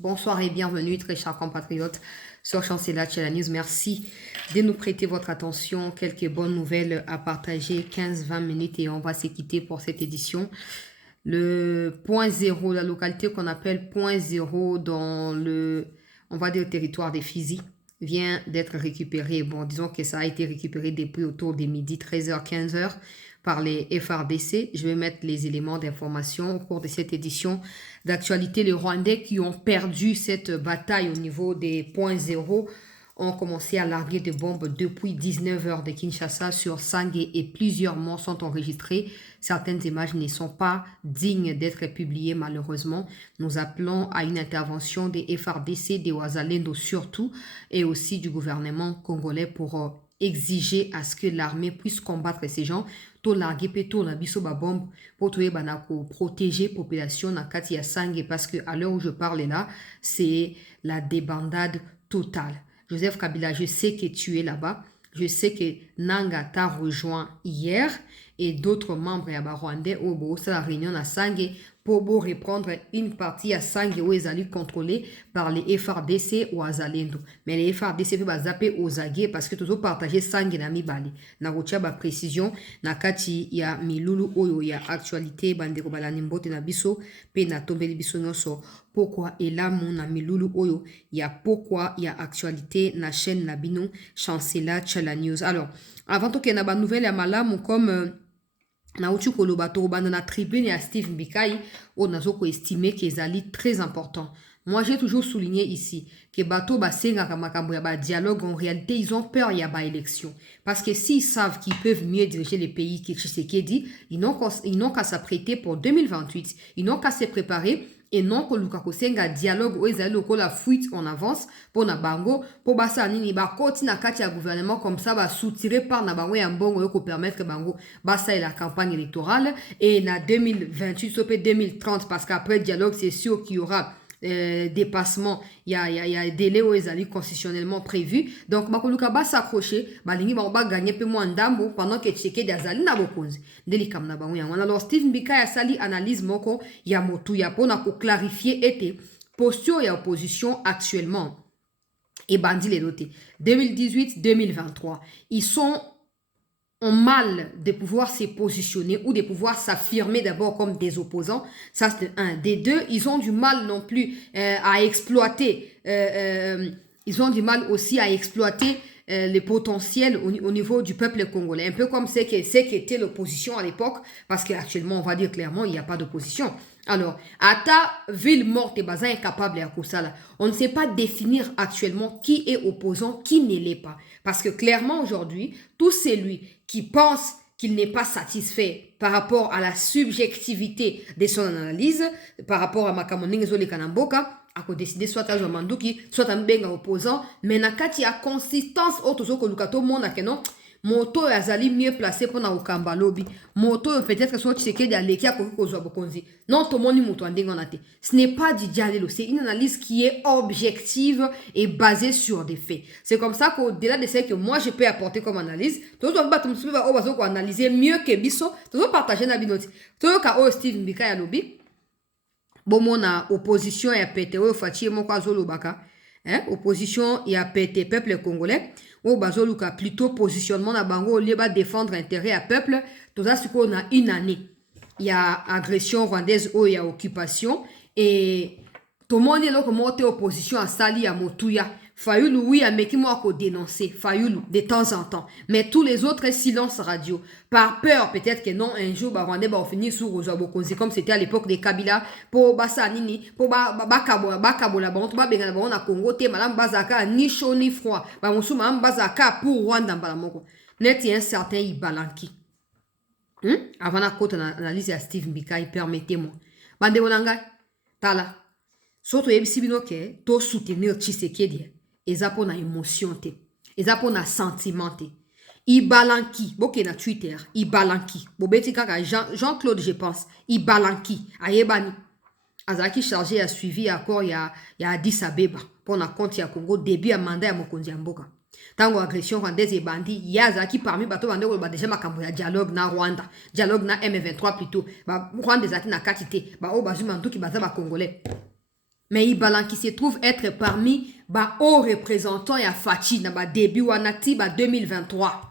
Bonsoir et bienvenue, très chers compatriotes, sur Chancela Channel News. Merci de nous prêter votre attention. Quelques bonnes nouvelles à partager, 15-20 minutes et on va se quitter pour cette édition. Le point zéro, la localité qu'on appelle point zéro dans on va dire, le territoire des Fizi, vient d'être récupéré. Bon, disons que ça a été récupéré depuis autour des midi, 13h, 15h par les FRDC. Je vais mettre les éléments d'information au cours de cette édition d'actualité. Les Rwandais qui ont perdu cette bataille au niveau des points zéro ont commencé à larguer des bombes depuis 19h de Kinshasa sur Sangé et plusieurs morts sont enregistrés. Certaines images ne sont pas dignes d'être publiées malheureusement. Nous appelons à une intervention des FRDC, des Wazalendo surtout et aussi du gouvernement congolais pour exiger à ce que l'armée puisse combattre ces gens. To larguer pe to na biso ba bombe pour protéger la population na kati ya Sangé parce que à l'heure où je parle là, c'est la débandade totale. Joseph Kabila, je sais que tu es là-bas. Je sais que Nanga t'a rejoint hier et d'autres membres à Rwandais au la réunion à Sangé pour reprendre une partie à Sangé où ils allaient contrôler par les FRDC ou Azalendo. Mais les FRDC peuvent zapper aux aguets parce que toujours partager Sangé na Mibali. Na rotia ba précision na kati ya milulu oyo ya actualité bandeko balanimbote na biso pe na tombeli biso nyonso. Pourquoi et là mon ami Loulou Oyo, il y a pourquoi il y a actualité na chaîne Nabino Chancela Channel News. Alors, avant tout qu'il y ait une nouvelle à Malam comme na uchu kolobato banda na tribune à Steve Mbikai on a zoko estimé qu'ils allaient très important. Moi, j'ai toujours souligné ici que Bato Basenga Kamakambo ya ba dialogue, en réalité, ils ont peur, il y a ba élection. Parce que s'ils savent qu'ils peuvent mieux diriger les pays que Tshisekedi, ils n'ont qu'à s'apprêter pour 2028. Ils n'ont qu'à se préparer et non que Luka Kosenga dialogue où ils allaient la fuite en avance pour na bango pour basa nini ba koti na kati ya gouvernement comme ça va soutirer par na bango ya mbongo pour permettre que bango basa et la campagne électorale et na 2028 sopé 2030 parce qu'après dialogue c'est sûr qu'il y aura dépassement, il y a un délai où ils allaient constitutionnellement prévu. Donc, Makoluka va s'accrocher, Balingi va gagner peu moins d'ambo pendant que Tcheke d'Azali n'a pas cause. Délicam n'a pas. Alors, Steve Bika a sali analyse moko, il y a motu, il y a pour clarifier était posture et opposition actuellement. Et bandi les notés. 2018-2023. Ils ont mal de pouvoir se positionner ou de pouvoir s'affirmer d'abord comme des opposants. Ça, c'est un. Des deux, ils ont du mal non plus à exploiter. Ils ont du mal aussi à exploiter les potentiels au niveau du peuple congolais. Un peu comme c'est qu'était l'opposition à l'époque, parce qu'actuellement, on va dire clairement, il n'y a pas d'opposition. Alors, Ata, ville morte et bazin incapable à Koussala. On ne sait pas définir actuellement qui est opposant, qui ne l'est pas. Parce que clairement aujourd'hui, tout celui qui pense qu'il n'est pas satisfait par rapport à la subjectivité de son analyse, par rapport à Makamoning Zole Kanamboka, a décidé soit à Manduki, soit à Mbenga opposant, mais na kati a consistance auto ko lukato mona que non. Moto azali mieux placé pour na ukamba lobby. Moto peut-être soit Tshisekedi a leki a kozwa bokonzi. Non, tout le monde moto andengona te. Ce n'est pas du dialogue, c'est une analyse qui est objective et basée sur des faits. C'est comme ça qu'au-delà de ce que moi je peux apporter comme analyse, tout le monde va analyser mieux que biso, tout le monde partager na binoti. Tout le monde Steve Mbika ya lobby. Bon mon opposition ya pété o fachi moko azolobaka. Opposition ya pété peuple congolais. Ou bazoluka plutôt positionnement na bango au lieu de défendre intérêt à peuple. Tout ça c'est qu'on a une année. Il y a agression rwandaise ou il y a occupation et tout le monde est là comme opposition à Sali à Motuya. Fayoulou, oui, a meki moi qu'on dénoncer. Fayoulou, de temps en temps. Mais tous les autres, silence radio. Par peur, peut-être que non, un jour, Rwandais va finir sous Rosabokonzi, comme c'était à l'époque des Kabila, pour Bassa Nini, pour Bakabola, bon, tout bien, on a Congo, te, madame Bazaka, ni chaud ni froid. Bah, on souma, Bazaka, pour Rwanda, Balamoko. Net, il y a un certain Ibalanki. Avant la côte, analyse à Steve Mbika, permettez-moi. Bande Onanga, Tala. Surtout, il y a to soutenir Tshisekedi. Eza po na émotion te. Eza po na sentiment te. Ibalanki. Boke na Twitter. Ibalanki. Bobeti kaka Jean-Claude, je pense. Ibalanki. Ayebani. Azaki chargé a suivi accord ya Addis Abeba. Pour na compte ya Congo. Début à mandat ya Mokonzi Mboka. Tango agression rwandaise et bandi. Ya azaki parmi bato bande ko ba déjà makambo ya dialogue na Rwanda. Dialogue na M23 plutôt. Ba Rwanda zaki na katite. Ba o bazuma ntuki baza ba Congolais. Mais Ibalan qui se trouve être parmi les hauts représentants et Fachi dans le début wanati 2023.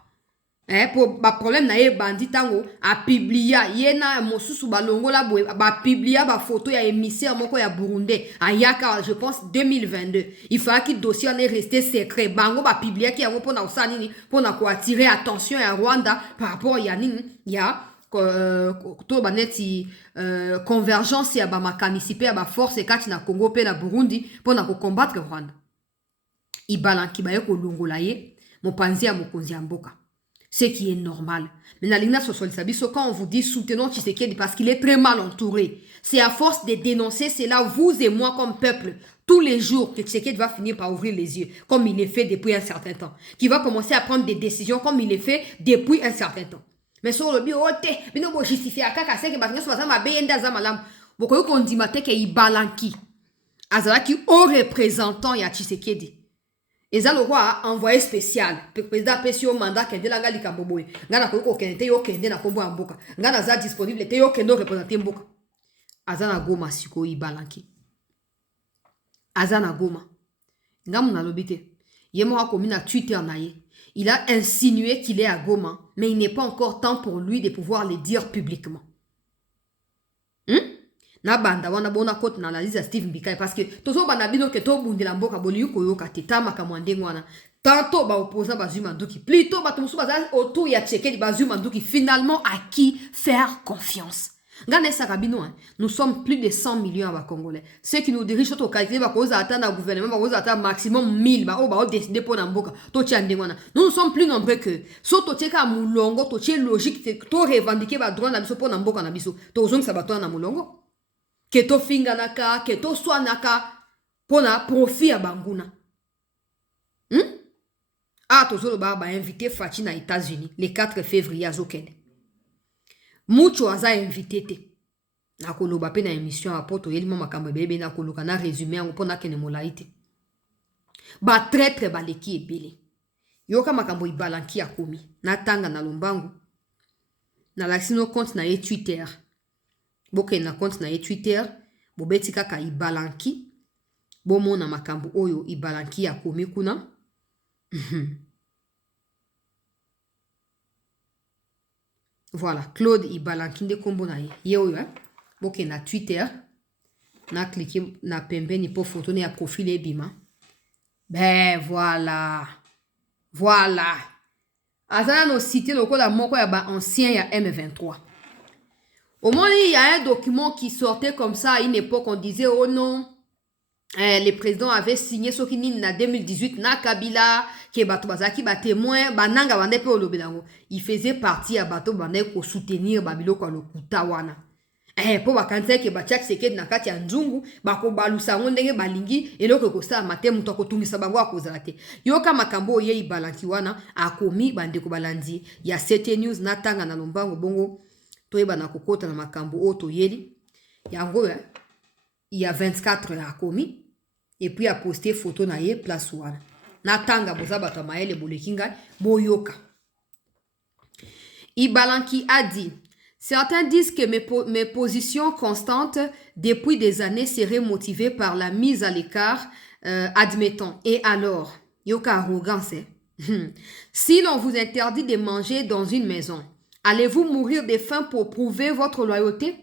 Pour le problème na ye bandit tango a publié yena mosusu balongo la boye ba publié ba photo ya émissaire moko ya Burundi ayaka je pense 2022. Il fallait que le dossier en est resté secret. Bango ba publié ki yango pona osani ni pona ko attirer attention à Rwanda par rapport ya nini ya to baneti convergence ya ba makanisipe ya ba force kati na Congo pe na Burundi pona ko combattre Rwanda. Ibalan ki baye ko longola ye mopanzi ya mokonzi ya mboka. Ce qui est normal. Mais quand on vous dit soutenons Tshisekedi parce qu'il est très mal entouré, c'est à force de dénoncer cela, vous et moi comme peuple, tous les jours que Tshisekedi va finir par ouvrir les yeux, comme il est fait depuis un certain temps. Qui va commencer à prendre des décisions comme il est fait depuis un certain temps. Mais sur le bio, mais non, justifier à kaka, c'est que parce que ma beyenda zamalam, beaucoup qu'on dit matin que Ibalanki, azalaki au représentant ya Tshisekedi. Et ça, le roi a envoyé spécial. Le président a payé au mandat qui est là, il a dit ngana ko kende yo kende na kombo mboka. Ngana za disponible te yo kende représenter mboka. Azana goma siko Ibalanki. Azana goma. Ngamu na lobite. Yemo a commis na Twitter na ye. Il a insinué qu'il est à Goma, mais il n'est pas encore temps pour lui de pouvoir le dire publiquement. Na banda wana bona kote na laliza Steve Mbikai parce que tozo bana bino ke to bundela mboka boli yuko yoka tetama kamwande ngwana tanto ba opposant bazuma nduki plutôt ba tomusu baza autour ya Tshisekedi bazuma nduki finalement à qui faire confiance. Ngane sakabino nous sommes plus de 100 millions à Congolais. Ceux qui nous dirigent au qualité ba koza atteindre le gouvernement ba koza atteindre maximum 1000 ba o ba décider pour na mboka to tiande ngwana. Nous sommes plus nombreux que so to teka mulongo to tie logique to revendiquer ba droit na biso pour na mboka na biso. To zonga ba to na mulongo. Keto finga naka, keto swa naka, pona profit ya banguna. Ah, tozolo ba invité Fachi na États-Unis le 4 février à Zokende. Mucho aza invité te. Na koloba pe na émission à poto yeli mama kamba bébé na koloka na résumé en pona kene molaite. Ba traître ba leki ebele. Yoka makambo Ibalanki akomi. Na tanga na lombangu. Na laksino compte na ye Twitter. Boke na compte na ye Twitter, bobeti kaka Ibalanki, bomo na makambo oyo Ibalanki ya komi kuna. Voilà, Claude Ibalanki nde kombo na ye. Ye oyo, boke na Twitter, na cliquer na pembeni po photo ne ya profil ebima. Ben voilà. Voilà. Azana no cité lokola moko ya ba ancien ya M23. Au moins, il y a un document qui sortait comme ça à une époque, on disait, oh non, le président avait signé ce qui en 2018, na Kabila, qui est Bato Bazaki, ba témoin, ba nanga bande pe olobedango. Il faisait partie à Bato Bande pour soutenir Babilo kwa lo kutawana. Po bakanze ke bachak seke na kati ya nzungu, bako balusa ngondenge balingi, eloko kosa mate muto kotungisa bango akozala te. Yoka makambo ye Ibalanki wana akomi bande ko balandi ya 7 news na tanga na lombango bongo. Toyeba na kokota na makambo oto yeli yango il y a 24 heures akomi et puis a posté photo na ye place wana na tanga boza bato maele bolekinga boyoka. Ibalanki a dit certains disent que mes positions constantes depuis des années seraient motivées par la mise à l'écart admettons et alors yoka arrogance si l'on vous interdit de manger dans une maison, allez-vous mourir de faim pour prouver votre loyauté?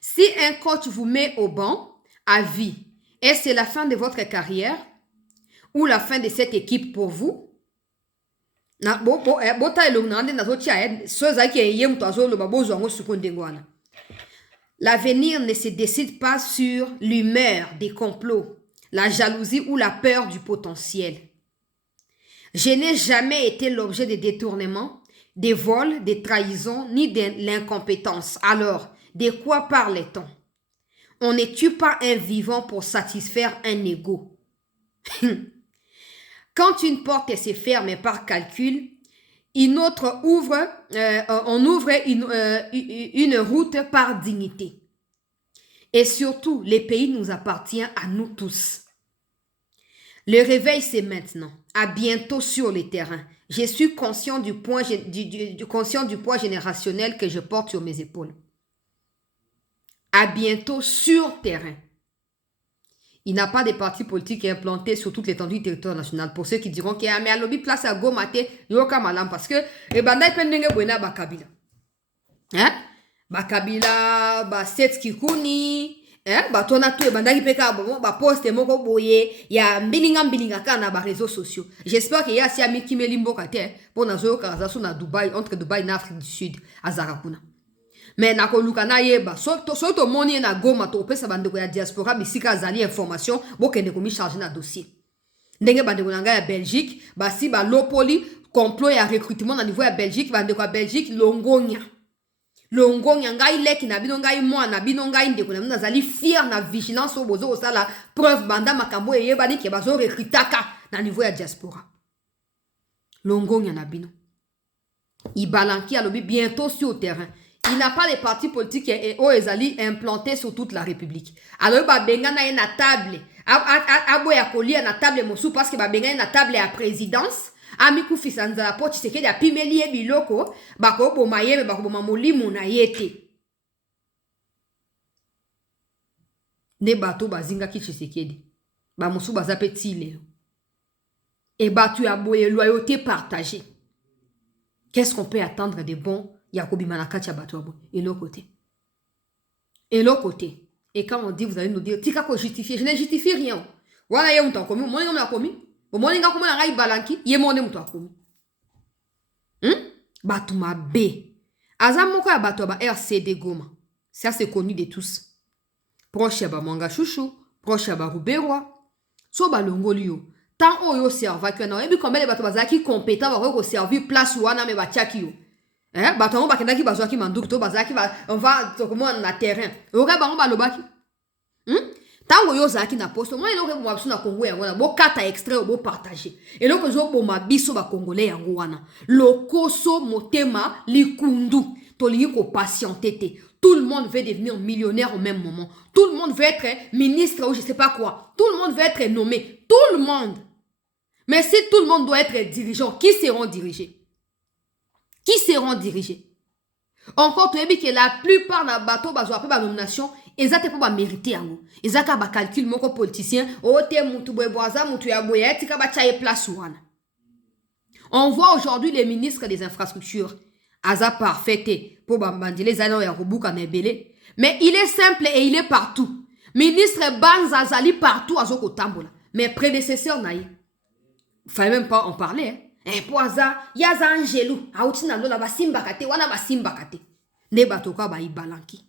Si un coach vous met au banc à vie, est-ce que c'est la fin de votre carrière ou la fin de cette équipe pour vous? L'avenir ne se décide pas sur l'humeur des complots, la jalousie ou la peur du potentiel. Je n'ai jamais été l'objet de détournements, des vols, des trahisons, ni de l'incompétence. Alors, de quoi parle-t-on? On ne tue pas un vivant pour satisfaire un ego. Quand une porte se ferme par calcul, on ouvre une route par dignité. Et surtout, le pays nous appartient à nous tous. Le réveil, c'est maintenant. À bientôt sur le terrain. Je suis conscient du poids générationnel que je porte sur mes épaules. À bientôt sur terrain. Il n'a pas de parti politique implanté sur toute l'étendue du territoire national. Pour ceux qui diront qu'il y a un lobby place à Goma, yoka malam parce que les bandai pendenge buena bakabila. Hein? Bakabila, ba Setski Kuni, batona tout bandaki peka bon ba poste moko boye ya mbilinga kana ba réseaux sociaux. J'espère qu'il y a si ami qui me limbo kate pour nazo kazaso na Dubaï entre Dubaï et Afrique du Sud à Zarakuna. Mais na koluka na yeba soto moni na Goma to pesa bandeko ya diaspora bisika azali information bo kende komi charger na dossier. Ndenge bandeko na nga ya Belgique ba si ba lopoli complot ya recrutement na niveau ya Belgique bandeko ya Belgique longonya ngai leki na bino ngai moi na bino ngai ndeko na bino azali fier na vigilance au bozo osala preuve banda makambo eyebani ke bazo recrutaka na niveau ya diaspora. Longonya na bino. Ibalanki alobi bientôt sur le terrain. Il n'a pas de parti politique et ezali implanté sur toute la République. Alors ba benga na na table aboya kolia na table mosu parce que ba benga na table à présidence. Amiku fisanza la poti seke ya pimeli e biloko bako boma yebe bako boma molimo na yete. Ne bato bazinga ki Tshisekedi. Ba mosu bazape tile. Et batu ya boye loyauté partagée. Qu'est-ce qu'on peut attendre de bon Yakobi Manakati ya bato abo? Et l'autre côté. Et l'autre côté. Et quand on dit, vous allez nous dire, tika ko justifier, je ne justifie rien. Voilà ye mouta komi, moi n'ai komi. Moi n'ai komi na ngai balanki, ye mone mouta komi. Bato ma B. Azam moko ya bato ba RCD Goma. Ça c'est connu de tous. Proche ya ba Manga Chouchou, proche ya ba Ruberwa. So ba longoli yo. Tant oyo serva que na ebi combien de bato bazaki compétent ba ko servir place wana me ba tiaki yo. Bato on ba kendaki bazwaki manduk to bazaki ba on va comment na terrain. Oka ba on ba lobaki. Tango yo zaki na poste moi eloko mo absu na Congo yango na bo kata extrait bo partager. Eloko zo bo mabiso ba congolais yango wana. Lokoso motema likundu to li ko patienter te. Tout le monde veut devenir millionnaire au même moment. Tout le monde veut être ministre ou je sais pas quoi. Tout le monde veut être nommé. Tout le monde. Mais si tout le monde doit être dirigeant, qui seront dirigés? Qui seront dirigés? Encore, tu as dit que la plupart des bateaux, ils ont appelé la nomination, ils n'ont pas mérité. Ils ont pas calcul, mon politicien, on voit aujourd'hui les ministres des infrastructures. Aza parfait pour les anneaux et Robuka Nebele. Mais il est simple et il est partout. Ministre Banzazali partout à Zokotambola. Mais prédécesseur naï. Fallait même pas en parler. Poaza, yaza angelou, aoutina lola basimbakate, wana basimbakate. Ne batoka ba ibalanki.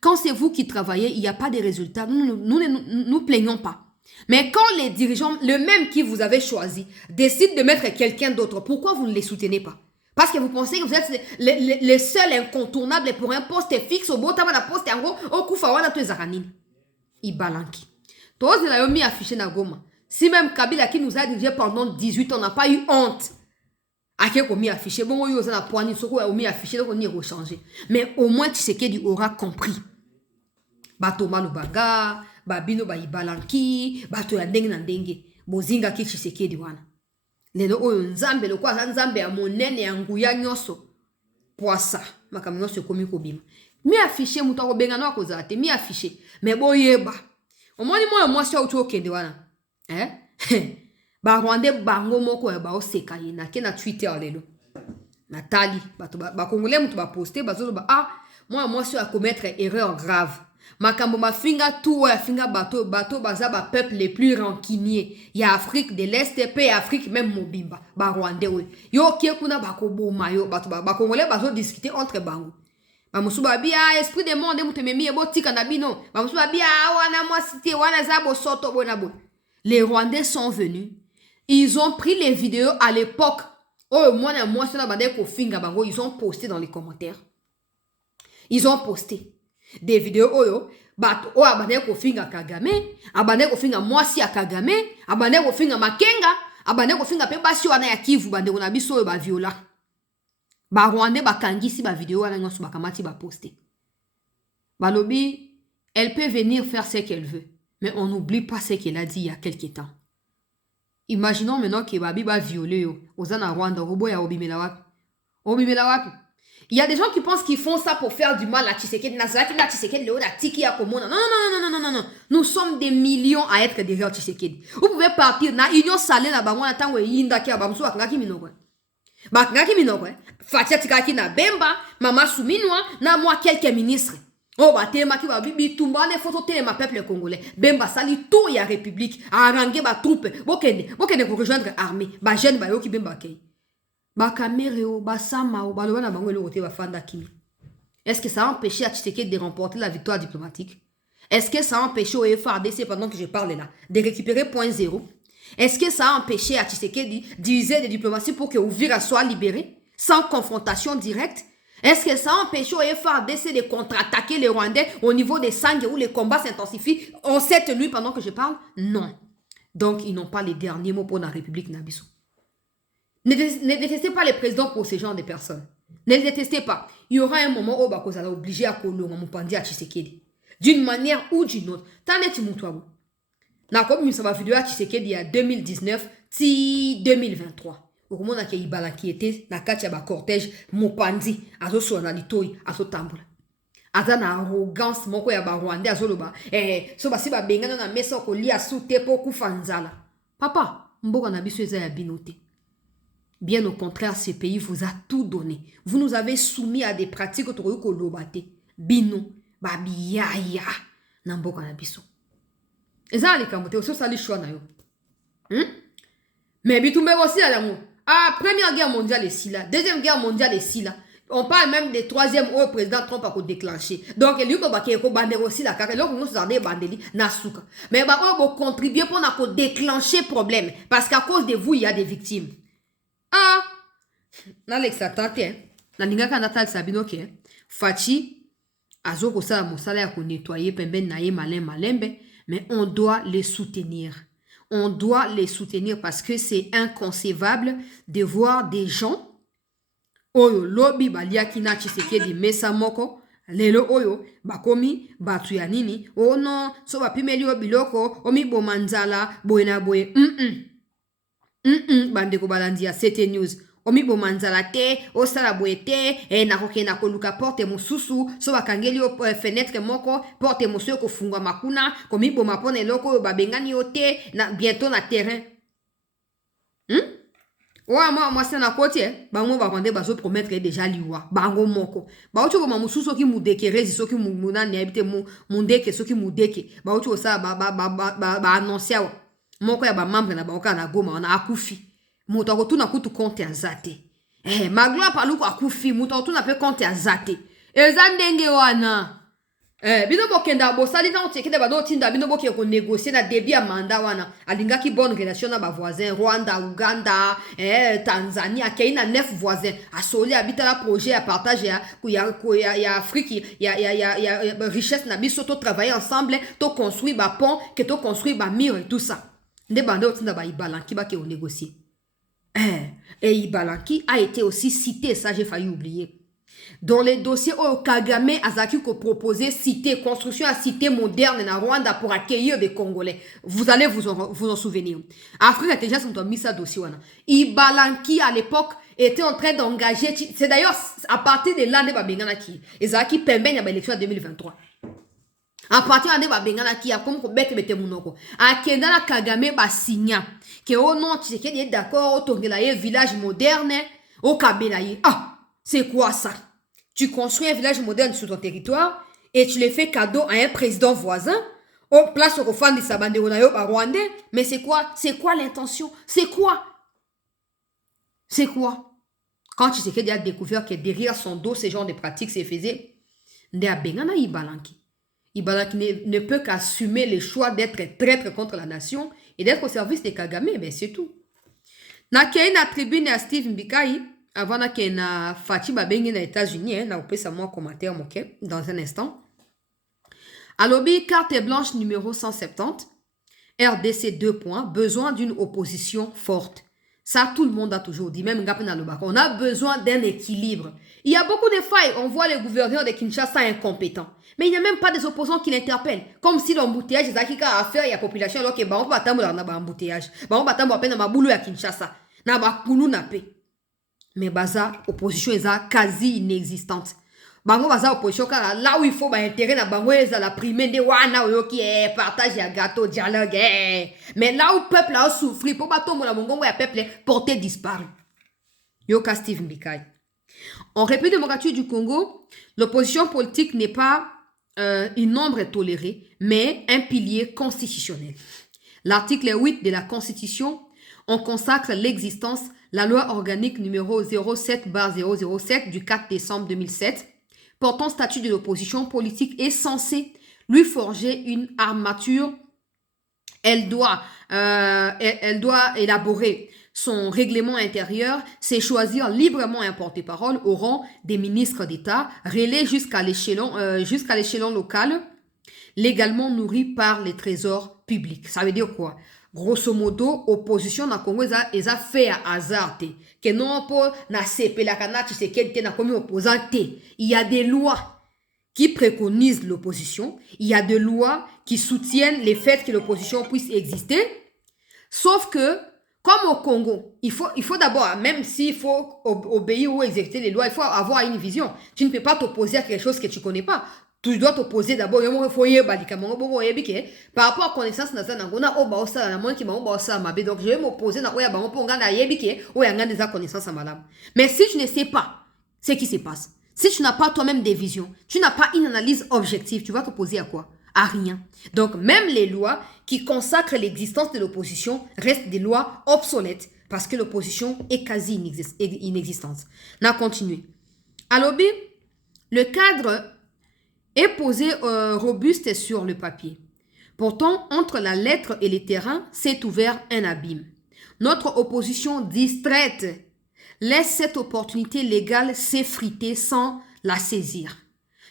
Quand c'est vous qui travaillez, il n'y a pas de résultats. Nous plaignons pas. Mais quand les dirigeants, le même qui vous avez choisi, décident de mettre quelqu'un d'autre, pourquoi vous ne les soutenez pas? Parce que vous pensez que vous êtes les seuls incontournables pour un poste fixe au botama na poste en gros au kufa wana to zaranine. Ibalanki. Tous les yomi affiché na Goma. Si même Kabila qui nous a dirigé pendant 18 ans n'a pas eu honte. Ake komi affiché bon yo za na poani soko omi affiché donc on y rechanger. Mais au moins Tshisekedi aura compris. Bato malubaga, babino ba ibalanki, bato ya ndenge na ndenge. Bozinga ki Tshisekedi wana. Lelo oyo nzambe lokwa nzambe ya monene ya nguya nyoso poisa makambo nyonso ekomi kobima mi affiché mutu akobenga no akozala te mi affiché mais boyeba omoni mwana mwasi auti okende wana barwande bango moko ya baoseka ye nake na Twitter lelo natali bato bakongole mutu baposte bazoloba mwana mwasi akomettre erreur grave makambo mafinga tout ya finga bato baza ba peuple les plus rancuniers ya Afrique de l'Est pe Afrique même mobimba ba Rwandais we yo kiekuna bakoboma yo bato ba congolais bazo discuter entre bango ba musuba bia esprit de monde mutememi ebotika na bino ba musuba bia wana mwasité wana zabo soto bona bo. Les Rwandais sont venus, ils ont pris les vidéos à l'époque moi sur la bande ko finga bango, ils ont posté dans les commentaires. Ils ont posté des vidéos oyo bato o abane ko finga Kagame, abane ko finga mwasi ya Kagame, abane ko finga Makenga, abane ko finga pe basi wana ya Kivu bande ko na biso oyo ba viola. Ba Rwandais bakangisi ba vidéo wana nyonso bakamati ba poster. Balobi, elle peut venir faire ce qu'elle veut, mais on n'oublie pas ce qu'elle a dit il y a quelque temps. Imaginons maintenant que babi ba violer yo, ozana Rwanda robo ya obimela wapi. Obimela wapi? Il y a des gens qui pensent qu'ils font ça pour faire du mal à Tshisekedi. Non. Nous sommes des millions à être derrière Tshisekedi. Vous pouvez partir na union salée na bango na tango yinda ki abamsu akangaki minoko. Bakangaki minoko. Fatia tikaki na Bemba, Mama Souminwa, na moi quelques ministres. Oh ba tema ki ba bibi tumba ne photo télé ma peuple congolais. Bemba sali tout ya république, arranger ba troupe. Bokende pour rejoindre armée. Ba jeune ba yo ki Bemba kei. Ba Camereo, ba Samao, ba loba na bango le roté ba fanda kimi. Est-ce que ça a empêché à Tshisekedi de remporter la victoire diplomatique? Est-ce que ça a empêché au FARDC, pendant que je parle là, de récupérer point zéro? Est-ce que ça a empêché à Tshisekedi d'user des diplomaties pour que Uvira soit libéré, sans confrontation directe? Est-ce que ça a empêché au FARDC de contre-attaquer les Rwandais au niveau des Sangues où les combats s'intensifient en cette nuit pendant que je parle? Non. Donc, ils n'ont pas les derniers mots pour la République Nabiso. Ne détestez pas les présidents pour ce genre de personnes. Ne les détestez pas. Il y aura un moment où vous allez obligé à Kolonga Mupandi à Tshisekedi. D'une manière ou d'une autre. T'en es-tu moutouabou? Na comme ça va vidéo à Tshisekedi à 2019 ti 2023. Au moment où il y qui était na katia ba cortège Mupandi azo sona litoi azo tambula. Aza na arrogance moko ya ba Rwanda azo loba so ba si ba bengana na mesa ko lia sute po kufanzala. Papa, mboka na biso eza ya binote. Bien au contraire, ce pays vous a tout donné. Vous nous avez soumis à des pratiques autour de l'obate. Bino, babiyaya, namboka na biso. Et ça, les camotés, aussi, ça, les choix, na yo. Mais bitumbe aussi, à l'amour. Ah, Première Guerre mondiale est là. Deuxième Guerre mondiale est là. On parle même des troisième où le président Trump a déclenché. Donc, il y a un bandé aussi là, car là, nous avons des bandeli, nasuka. Mais on va contribuer pour déclencher problème. Parce qu'à cause de vous, il y a des victimes. Ah, Alex attente na lingaka natal sabino ke Fachi azoko sala mosala ya ko nettoyer pembeni na ye malembe, mais on doit les soutenir. On doit les soutenir parce que c'est inconcevable de voir des gens oyo lobi baliaki na Tshisekedi mesa moko lelo oyo bakomi batu ya nini oh non so bapimeli o biloko omi bomanzala boena boye bandeko balandi ya CT News omi bomanzala te osala boye te nakoke na koluka porte mosusu so bakangeli o fenêtre moko porte mosusu yo kofungwa makuna komi boma pona eloko oyo babengani yo te na bientôt na terrain Wa moi c'est na côté bango ba kwande bazo promettre déjà liwa bango moko ba ucho ko mamusu soki mudeke rezi soki muna ne habite mundeke soki mudeke ba ucho sa ba annoncer moko ya ba membre na ba na Goma na akufi moto ko tuna kutu compte azate magloire paluko akufi moto tuna pe compte azate ezandenge wana bino bokenda bosali na otekende ba do tinda bino boke ko négocier na début ya mandat wana alingaki bonne relation na ba voisins Rwanda, Uganda, Tanzania, Kenya 9 voisins asoli habita la projet ya partage ya Afrique ya richesse na biso to travailler ensemble to construire ba pont que to construire ba mur et tout ça nde bande otinda ba ibalanki ba ke o négocier et Ibalanki a été aussi cité, ça j'ai failli oublier. Dans les dossiers où Kagame Azaki a proposé cité, construction à cité moderne en Rwanda pour accueillir des Congolais. Vous allez vous en souvenir. Afrique a déjà mis ça dossier. Ibalanki à l'époque était en train d'engager. C'est d'ailleurs à partir de l'année Babenganaki. Ezaki permet l'élection en 2023. À partir de l'année qui a comme bête munoko. A Kendala Kagame ba signa que au nom Tshisekedi est d'accord au Tongelaye village moderne au Kabelaye. Ah, c'est quoi ça? Tu construis un village moderne sur ton territoire et tu le fais cadeau à un président voisin au place au fan de Sabandero na yo ba Rwandais. Mais c'est quoi? C'est quoi l'intention? C'est quoi? C'est quoi? Quand Tshisekedi a découvert que derrière son dos ce genre de pratiques se faisait, nde abengana Ibalanki. Ibalanki ne peut qu'assumer le choix d'être traître contre la nation et d'être au service de Kagame, ben c'est tout. Na kena tribune à Steve Mbikai, avant na kena Fachi Babengi na États-Unis, na opé sa moi commentaire moké dans un instant. Alobi, carte blanche numéro 170, RDC 2 points, besoin d'une opposition forte. Ça, tout le monde a toujours dit, même Ngapena Lobaka. On a besoin d'un équilibre. Il y a beaucoup de failles. On voit les gouverneurs de Kinshasa incompétents. Mais il n'y a même pas des opposants qui l'interpellent. Comme si l'embouteillage, c'est qui a affaire, il y a population, alors que on va attendre un embouteillage. On va attendre à peine un boulot à Kinshasa. Na ba kulu na pe. Mais baza, opposition est quasi inexistante. Bango baza opposition car là où il faut intérêt na bango est la primaire de wana oyo qui est partage ya gâteau dialogue. Mais là où peuple a souffri pour bato mon mongongo ya peuple porté disparu. Yoka Steve Mbikai. En République démocratique du Congo, l'opposition politique n'est pas une ombre tolérée, mais un pilier constitutionnel. L'article 8 de la Constitution en consacre l'existence, la loi organique numéro 07/007 du 4 décembre 2007 portant statut de l'opposition politique est censée lui forger une armature. Elle doit élaborer son règlement intérieur, c'est choisir librement un porte-parole au rang des ministres d'État, relais jusqu'à l'échelon local, légalement nourri par les trésors publics. Ça veut dire quoi? Grosso modo, opposition na Congo eza fait à hasard te. Que non po na CP la kana Tshisekedi na komi opposant te. Il y a des lois qui préconisent l'opposition. Il y a des lois qui soutiennent le fait que l'opposition puisse exister. Sauf que, comme au Congo, il faut d'abord, même s'il faut obéir ou exécuter les lois, il faut avoir une vision. Tu ne peux pas t'opposer à quelque chose que tu ne connais pas. Tu dois t'opposer d'abord par rapport à connaissance donc je vais m'opposer mais si tu ne sais pas ce qui se passe, si tu n'as pas toi-même des visions, tu n'as pas une analyse objective, tu vas t'opposer à quoi? À rien. Donc même les lois qui consacrent l'existence de l'opposition restent des lois obsolètes parce que l'opposition est quasi inexistante. On a continué. Alors, le cadre est posé robuste sur le papier. Pourtant, entre la lettre et le terrain, s'est ouvert un abîme. Notre opposition distraite laisse cette opportunité légale s'effriter sans la saisir.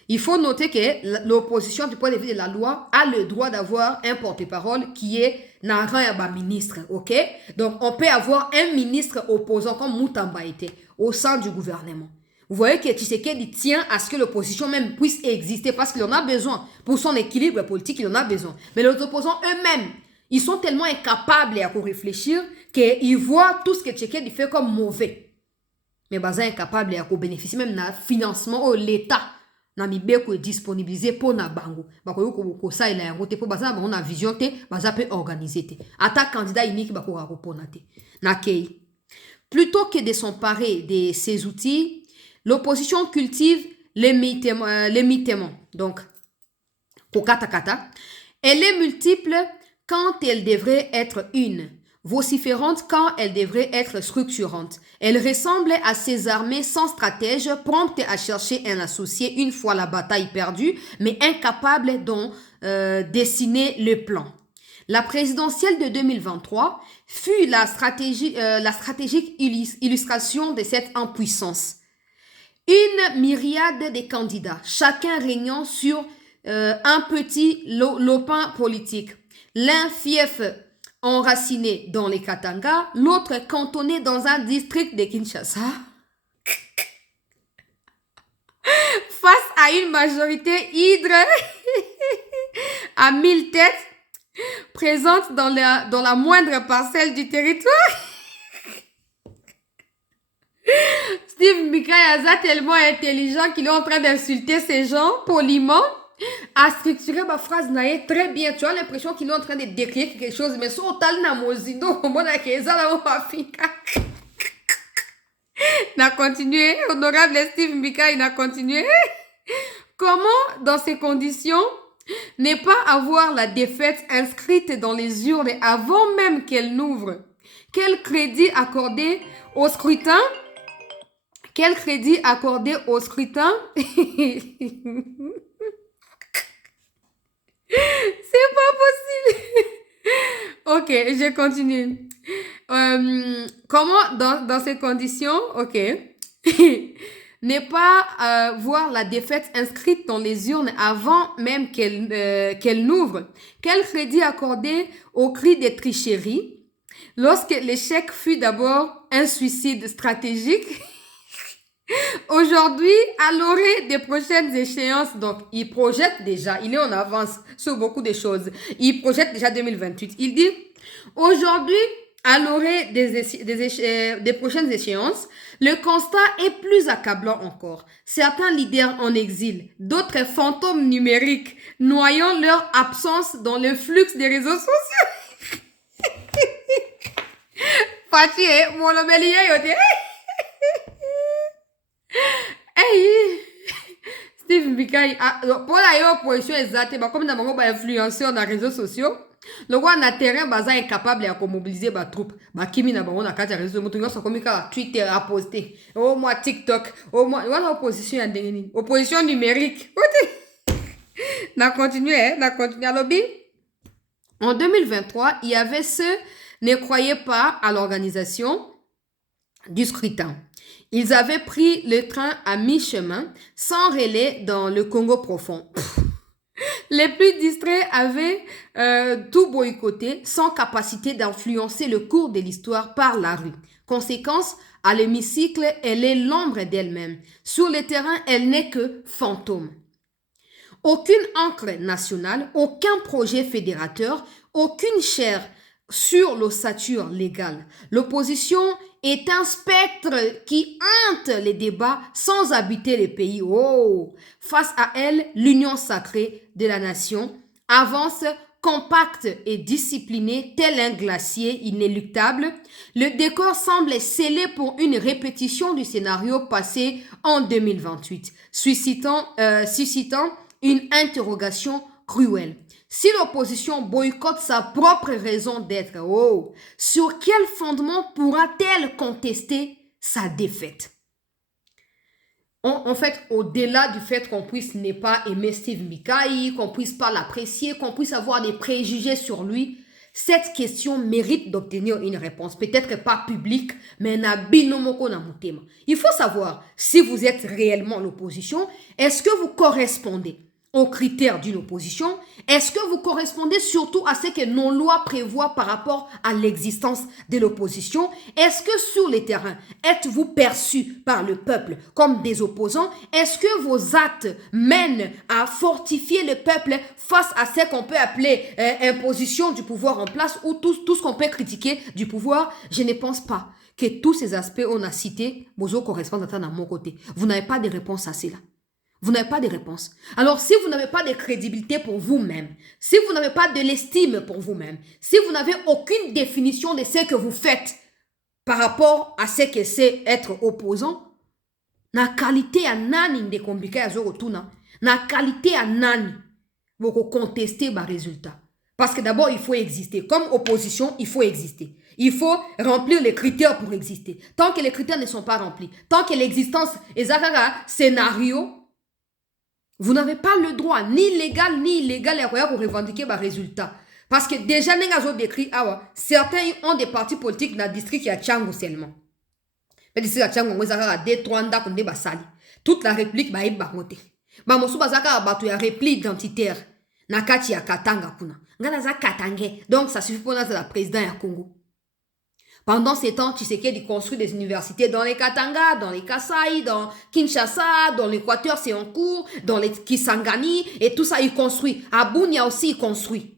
Il faut noter que l'opposition, du point de vue de la loi, a le droit d'avoir un porte-parole qui est un ministre, ok? Donc, on peut avoir un ministre opposant comme Moutamba était au sein du gouvernement. Vous voyez que Tshisekedi tient à ce que l'opposition même puisse exister parce qu'il en a besoin. Pour son équilibre politique, il en a besoin. Mais les opposants eux-mêmes, ils sont tellement incapables à réfléchir qu'ils voient tout ce que Tshisekedi fait comme mauvais. Mais ils sont incapables à bénéficier même d'un financement où l'État n'a pas disponibilisé pour na bango. Bako ça il a roté pour baza on a vision te baza peut organiser te. Ata candidat unique bako rapona te. Na kei. Plutôt que de s'emparer de ces outils, l'opposition cultive l'émiettement, donc, kata. Elle est multiple quand elle devrait être une, vociférante quand elle devrait être structurante. Elle ressemble à ces armées sans stratège, promptes à chercher un associé une fois la bataille perdue, mais incapables d'en dessiner le plan. La présidentielle de 2023 fut la stratégique illustration de cette impuissance. Une myriade de candidats, chacun régnant sur un petit lopin politique. L'un fief enraciné dans les Katanga, l'autre cantonné dans un district de Kinshasa. Face à une majorité hydre à 1000 têtes, présente dans la moindre parcelle du territoire. Steve Mbikai est tellement intelligent qu'il est en train d'insulter ces gens poliment, à structurer ma phrase très bien. Tu as l'impression qu'il est en train de décrire quelque chose, mais son tal na mozindo, mona keza la mafika. N'a continué, honorable Steve Mbikai n'a continué. Comment, dans ces conditions, ne pas avoir la défaite inscrite dans les urnes avant même qu'elle n'ouvre? Quel crédit accordé au scrutin? Quel crédit accordé au scrutin? C'est pas possible. Ok, je continue. Comment, dans ces conditions, ok, ne pas voir la défaite inscrite dans les urnes avant même qu'elle n'ouvre? Quel crédit accordé au cri des tricheries lorsque l'échec fut d'abord un suicide stratégique? Aujourd'hui, à l'orée des prochaines échéances, donc il projette déjà, il est en avance sur beaucoup de choses. Il projette déjà 2028. Il dit, aujourd'hui, À l'orée des prochaines échéances, le constat est plus accablant encore. Certains leaders en exil, d'autres fantômes numériques, noyant leur absence dans le flux des réseaux sociaux. Fati, mon lobelia yote. Hey, Steve Bikai, pour la opposition exacte, comme dans mon influenceur dans les réseaux sociaux, le roi na terrain baza est capable de mobiliser ba troupe. Ba kimi na bango na kati ya réseaux sociaux, so comme Twitter a posté, au moins TikTok, au moins voilà opposition ya ndengeni, opposition numérique. Na continué, na continué à lobby. En 2023, il y avait ceux ne croyaient pas à l'organisation du scrutin. Ils avaient pris le train à mi-chemin, sans relais dans le Congo profond. Les plus distraits avaient tout boycotté, sans capacité d'influencer le cours de l'histoire par la rue. Conséquence, à l'hémicycle, elle est l'ombre d'elle-même. Sur le terrain, elle n'est que fantôme. Aucune encre nationale, aucun projet fédérateur, aucune chair sur l'ossature légale. L'opposition est un spectre qui hante les débats sans habiter les pays. Oh! Face à elle, l'union sacrée de la nation avance compacte et disciplinée tel un glacier inéluctable. Le décor semble scellé pour une répétition du scénario passé en 2028, suscitant une interrogation cruelle. Si l'opposition boycotte sa propre raison d'être, sur quel fondement pourra-t-elle contester sa défaite? En fait, au-delà du fait qu'on puisse ne pas aimer Steve Bikai, qu'on puisse pas l'apprécier, qu'on puisse avoir des préjugés sur lui, cette question mérite d'obtenir une réponse. Peut-être pas publique, mais na binomoko na mutema. Il faut savoir si vous êtes réellement l'opposition, est-ce que vous correspondez aux critères d'une opposition? Est-ce que vous correspondez surtout à ce que nos lois prévoient par rapport à l'existence de l'opposition? Est-ce que sur les terrains, êtes-vous perçus par le peuple comme des opposants? Est-ce que vos actes mènent à fortifier le peuple face à ce qu'on peut appeler imposition du pouvoir en place ou tout ce qu'on peut critiquer du pouvoir? Je ne pense pas que tous ces aspects on a cités, vous correspondent à mon côté. Vous n'avez pas de réponse à cela. Vous n'avez pas de réponse. Alors, si vous n'avez pas de crédibilité pour vous-même, si vous n'avez pas de l'estime pour vous-même, si vous n'avez aucune définition de ce que vous faites par rapport à ce que c'est être opposant, na qualité à nani de compliqué à zorotuna, na qualité à nani, vous contester le résultat. Parce que d'abord, il faut exister. Comme opposition, il faut exister. Il faut remplir les critères pour exister. Tant que les critères ne sont pas remplis, tant que l'existence est un scénario, vous n'avez pas le droit, ni légal, ni illégal, pour revendiquer le résultat. Parce que déjà, certains ont des partis politiques dans le district qui a Tchango seulement. Le district qui a Tchango, toute la république va être baroté. Bamosu bazaka batu ya repli identitaire. Nakati ya Katanga kuna. Ngana za Katange. Donc ça suffit pour la président ya Congo. Pendant ces temps, Tshisekedi construit des universités dans les Katanga, dans les Kasai, dans Kinshasa, dans l'Équateur, c'est en cours, dans les Kisangani, et tout ça, il construit. À Bunia aussi, il construit.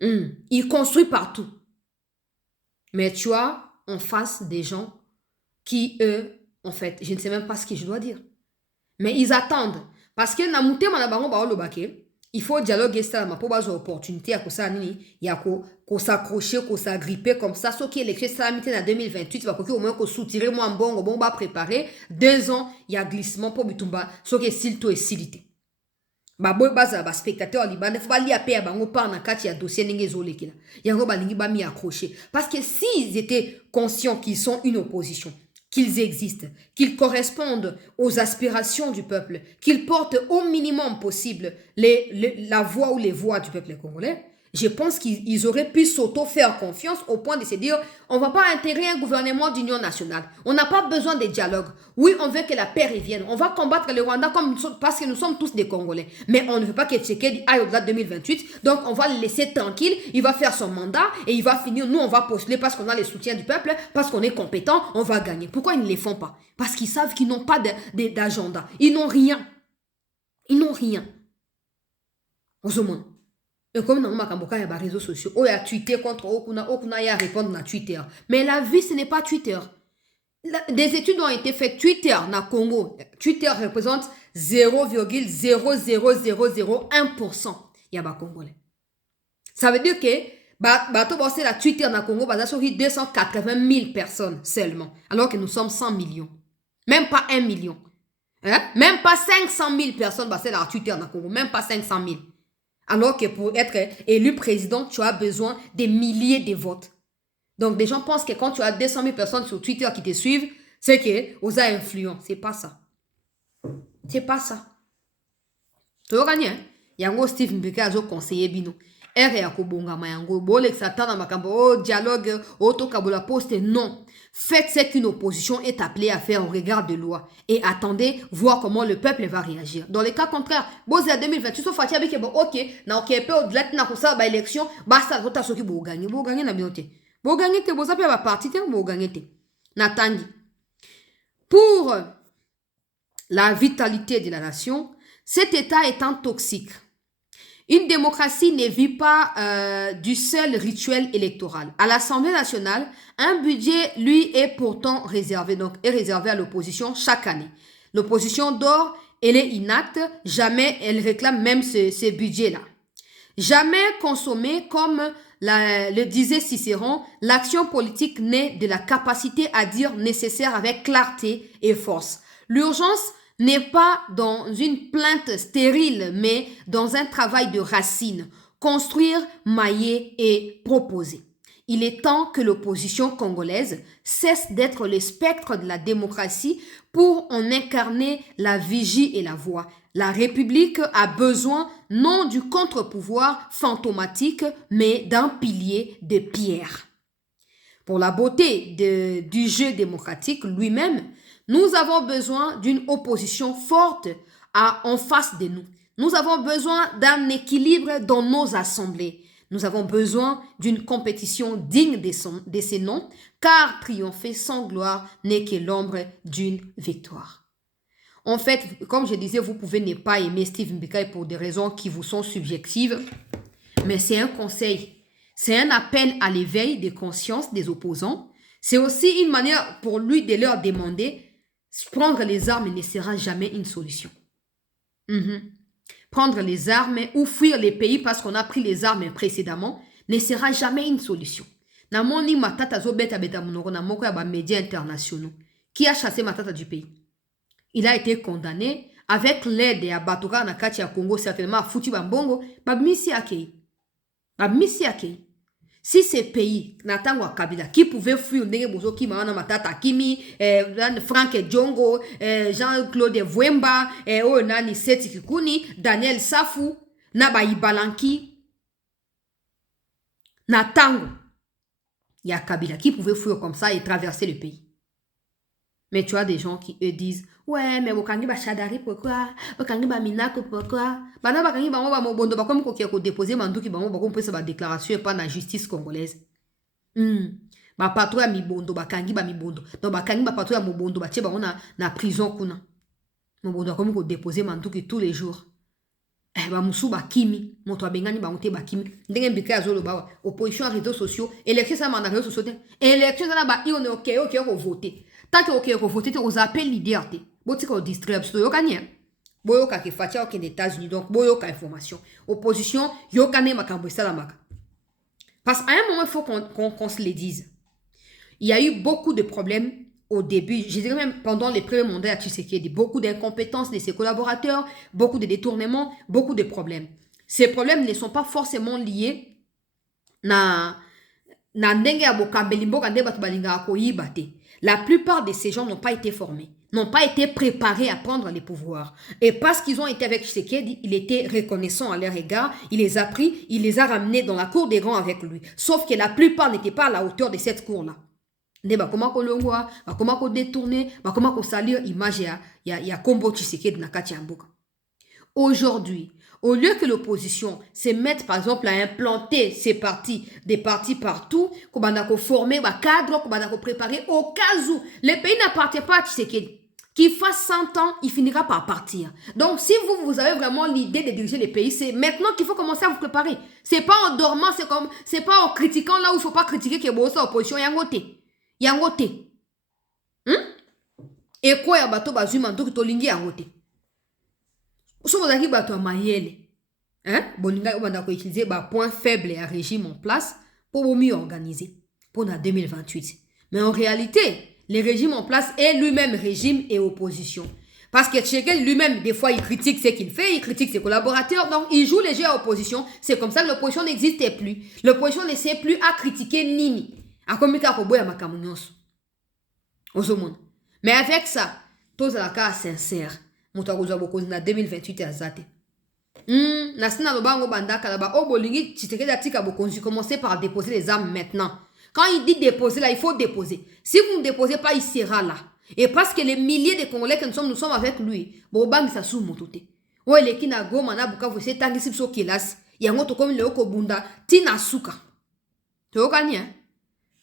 Il construit partout. Mais tu as en face des gens qui, eux, en fait, je ne sais même pas ce que je dois dire. Mais ils attendent. Parce que Namute Manabango Baolo Bake, il faut dialoguer ça, ma pour avoir opportunité à ça nini, il y a qu'on s'accrocher, qu'on s'agripper comme ça, ce qui est l'élection salamité en 2028, il va au moins qu'on soutirer moi en bon va préparer 2 ans, il y a glissement pour Bitumba, ce qui est silto et silité. Ba boy baza ba spectateur libanais faut pas lire paix bango par na kati ya dossier ninge zolé kila. Yango ba lingi ba mi accroché parce que s'ils étaient conscients qu'ils sont une opposition, qu'ils existent, qu'ils correspondent aux aspirations du peuple, qu'ils portent au minimum possible la voix ou les voix du peuple congolais, je pense qu'ils auraient pu s'auto-faire confiance au point de se dire on ne va pas intégrer un gouvernement d'union nationale. On n'a pas besoin de dialogue. Oui, on veut que la paix revienne. On va combattre le Rwanda parce que nous sommes tous des Congolais. Mais on ne veut pas que Tshisekedi aille au-delà de 2028. Donc, on va le laisser tranquille. Il va faire son mandat et il va finir. Nous, on va postuler parce qu'on a le soutien du peuple, parce qu'on est compétent, on va gagner. Pourquoi ils ne les font pas? Parce qu'ils savent qu'ils n'ont pas d'agenda. Ils n'ont rien. Ils n'ont rien. Aux hommes. Et comme dans les réseaux sociaux, il y a Twitter contre Okuna, il y a répondre dans Twitter. Mais la vie, ce n'est pas Twitter. Des études ont été faites. Twitter, na Congo, Twitter représente 0,00001%. Il y a des Congolais. Ça veut dire que c'est la Twitter na Congo, sur 280 000 personnes seulement. Alors que nous sommes 100 millions. Même pas 1 million. Hein? Même pas 500 000 personnes, c'est la Twitter na Congo. Même pas 500 000. Alors que pour être élu président, tu as besoin des milliers de votes. Donc, des gens pensent que quand tu as 200 000 personnes sur Twitter qui te suivent, c'est que vous avez influent. C'est pas ça. C'est pas ça. Tu as gagné, hein? Yango Steve Mbeka a conseillé bino. R ya kobonga mayango. Bolek satan na makambo. Dialogue. Kabola poste. Non. Faites ce qu'une opposition est appelée à faire au regard de loi. Et attendez, voir comment le peuple va réagir. Dans le cas contraire, Bozé à 2028, sauf Fatia Bike, ok, na ok, peu au-delà de la élection, basta, rota soki bo gagner. Bo gagner na binote. Bo gagner te, bo sape ba parti te, bo gagner te. Natandi. Pour la vitalité de la nation, cet état étant toxique. Une démocratie ne vit pas du seul rituel électoral. À l'Assemblée nationale, un budget, lui, est pourtant réservé, donc est réservé à l'opposition chaque année. L'opposition dort, elle est inacte, jamais elle réclame même ce budget-là. Jamais consommé, comme le disait Cicéron, l'action politique naît de la capacité à dire nécessaire avec clarté et force. L'urgence n'est pas dans une plainte stérile, mais dans un travail de racine. Construire, mailler et proposer. Il est temps que l'opposition congolaise cesse d'être le spectre de la démocratie pour en incarner la vigie et la voix. La République a besoin non du contre-pouvoir fantomatique, mais d'un pilier de pierre. Pour la beauté du jeu démocratique lui-même, nous avons besoin d'une opposition forte en face de nous. Nous avons besoin d'un équilibre dans nos assemblées. Nous avons besoin d'une compétition digne de ces noms, car triompher sans gloire n'est que l'ombre d'une victoire. En fait, comme je disais, vous pouvez ne pas aimer Steve Mbeka pour des raisons qui vous sont subjectives, mais c'est un conseil. C'est un appel à l'éveil des consciences des opposants. C'est aussi une manière pour lui de leur demander prendre les armes ne sera jamais une solution. Prendre les armes ou fuir les pays parce qu'on a pris les armes précédemment ne sera jamais une solution. Namoni Matata zo beta beta monoko na moko ya ba médias internationaux. Qui a chassé Matata du pays? Il a été condamné avec l'aide ya Batoka na kati ya Congo, certainement à Fouti Bambongo, babmisi akei. Babmisi akei. Si ces pays, Natangwa Kabila, qui pouvaient fuir Ndenge qui Mawana Matata Kimi, Frank Djongo, Jean-Claude Vwemba, Nani Seti Kikuni, Daniel Safou, Naba Ibalanki, Natango, il y a Kabila qui pouvait fuir comme ça et traverser le pays. Mais tu as des gens qui eux disent ouais, mais Bokangi ba Chadari pourquoi? Bokangi ba Minako pourquoi? Bana Bakangi ba mo ba mobondo ba comme ko déposer manduki ba mo ba comme peut sa déclaration par la justice congolaise. Ba patrouille mibondo Bakangi ba mibondo. Donc Bakangi ba patrouille mobondo ba tie ba na prison kuna. Mobondo comme ko déposer manduki tous les jours. Ba musu ba kimi, moto abengani ba monte ba kimi. Ndenge mbika azolo ba opposition à réseaux sociaux, élection ça na réseaux sociaux. Élection ça ba on est OK ko voter. Tant que vous votez, vous appelez leader. Vous avez distribué. Vous avez fait aux États-Unis. Donc, vous avez information. Opposition, vous avez parce qu'à un moment, il faut qu'on se le dise. Il y a eu beaucoup de problèmes au début. Je dirais même pendant les premiers mandats à Tshisekedi. Beaucoup d'incompétences de ses collaborateurs, beaucoup de détournements, beaucoup de problèmes. Ces problèmes ne sont pas forcément liés na ndenge ya bokambeli mboka nde bato balingaka koyiba te. La plupart de ces gens n'ont pas été formés, n'ont pas été préparés à prendre les pouvoirs. Et parce qu'ils ont été avec Tshisekedi, il était reconnaissant à leur égard, il les a pris, il les a ramenés dans la cour des grands avec lui. Sauf que la plupart n'étaient pas à la hauteur de cette cour-là. Comment qu'on longwa, comment qu'on détourner, comment qu'on salir image ya combo Tshisekedi na kati ya mboka. Aujourd'hui, au lieu que l'opposition se mette, par exemple, à implanter des partis partout, qu'on a former des cadres, qu'on a préparer au cas où les pays n'appartiennent pas à Tshisekedi, qu'il fasse 100 ans, il finira par partir. Donc, si vous avez vraiment l'idée de diriger les pays, c'est maintenant qu'il faut commencer à vous préparer. C'est pas en dormant, c'est pas en critiquant là où il faut pas critiquer que bon, ça opposition, yangote. Et quoi, ya bato bazuma, donc tolingi yangote. Si vous avez bato mayele, bolinga obanda ko utiliser ba point faible et régime en place pour mieux organiser pour la 2028. Mais en réalité, le régime en place est lui-même régime et opposition. Parce que Tshisekedi lui-même, des fois, il critique ce qu'il fait, il critique ses collaborateurs, donc il joue les jeux à opposition. C'est comme ça que l'opposition n'existait plus. L'opposition ne sait plus à critiquer Nini. À komika koboya makamunyoso. Mais avec ça, tous à la cas sincère. Moutakouzwa bokozi na 2028 à zate. Nasina lobango bandaka là-bas. Oh bolingi, Tshisekedi atika bokonzi. Commencez par déposer les armes maintenant. Quand il dit déposer là, il faut déposer. Si vous ne déposez pas, il sera là. Et parce que les milliers de Congolais que nous sommes avec lui, Bobang ça sous motote. Ouais, les kina goma na bukavu c'est tangi sipso kilas. Yango to comme le okobunda tina suka. Tu vois hein?